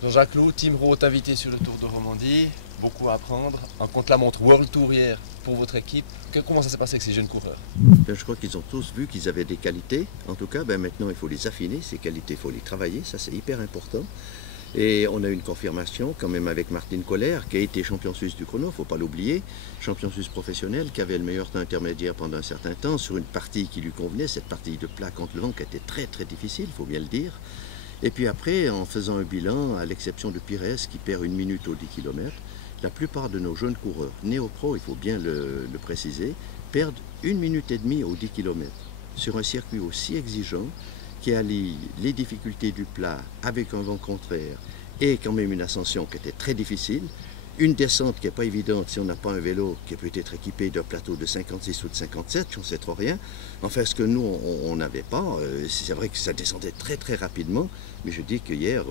Jean-Jacques Loup, Team Roth invité sur le Tour de Romandie, beaucoup à apprendre. Un contre-la-montre World Tour hier pour votre équipe. Comment ça s'est passé avec ces jeunes coureurs? Je crois qu'ils ont tous vu qu'ils avaient des qualités. En tout cas, maintenant il faut les affiner, ces qualités, il faut les travailler, ça c'est hyper important. Et on a une confirmation quand même avec Martin Koller, qui a été champion suisse du chrono, il ne faut pas l'oublier, champion suisse professionnel, qui avait le meilleur temps intermédiaire pendant un certain temps, sur une partie qui lui convenait, cette partie de plat contre le vent qui était très très difficile, il faut bien le dire. Et puis après, en faisant un bilan, à l'exception de Pires qui perd 1 minute au 10 km, la plupart de nos jeunes coureurs, néo-pro, il faut bien le préciser, perdent 1 minute et demie au 10 km sur un circuit aussi exigeant qui allie les difficultés du plat avec un vent contraire et quand même une ascension qui était très difficile, une descente qui n'est pas évidente si on n'a pas un vélo qui peut être équipé d'un plateau de 56 ou de 57, on ne sait trop rien. Enfin, ce que nous, on n'avait pas, c'est vrai que ça descendait très très rapidement, mais je dis que hier,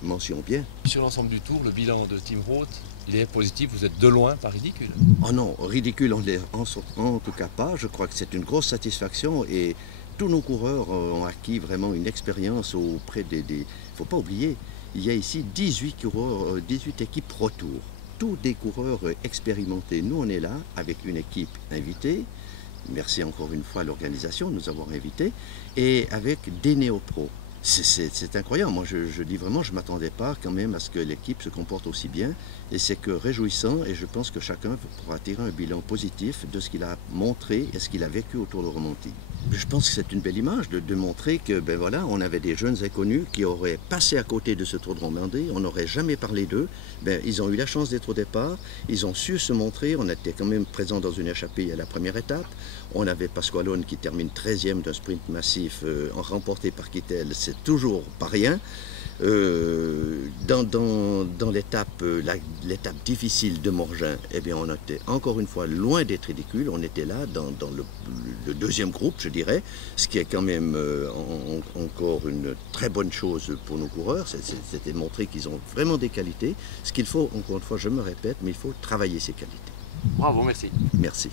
mention bien. Sur l'ensemble du tour, le bilan de Team Roth, il est positif, vous êtes de loin pas ridicule. Oh non, ridicule, on l'est en tout cas pas. Je crois que c'est une grosse satisfaction et tous nos coureurs ont acquis vraiment une expérience auprès des... Il ne faut pas oublier, il y a ici 18 coureurs, 18 équipes retour. Tous des coureurs expérimentés. Nous, on est là avec une équipe invitée. Merci encore une fois à l'organisation de nous avoir invités. Et avec des néo-pros. C'est incroyable. Moi, je dis vraiment, je ne m'attendais pas quand même à ce que l'équipe se comporte aussi bien. Et c'est que réjouissant. Et je pense que chacun pourra tirer un bilan positif de ce qu'il a montré et ce qu'il a vécu autour de Romandie. Je pense que c'est une belle image de montrer que, voilà, on avait des jeunes inconnus qui auraient passé à côté de ce Tour de Romandie. On n'aurait jamais parlé d'eux. Ils ont eu la chance d'être au départ. Ils ont su se montrer. On était quand même présents dans une échappée à la première étape. On avait Pasqualone qui termine 13e d'un sprint massif remporté par Kittel. C'est toujours pas rien. Dans l'étape difficile de Morgin, on était encore une fois loin d'être ridicule. On était là dans le deuxième groupe, je dirais, ce qui est quand même encore une très bonne chose pour nos coureurs. C'était de montrer qu'ils ont vraiment des qualités. Ce qu'il faut, encore une fois, je me répète, mais il faut travailler ces qualités. Bravo, merci. Merci.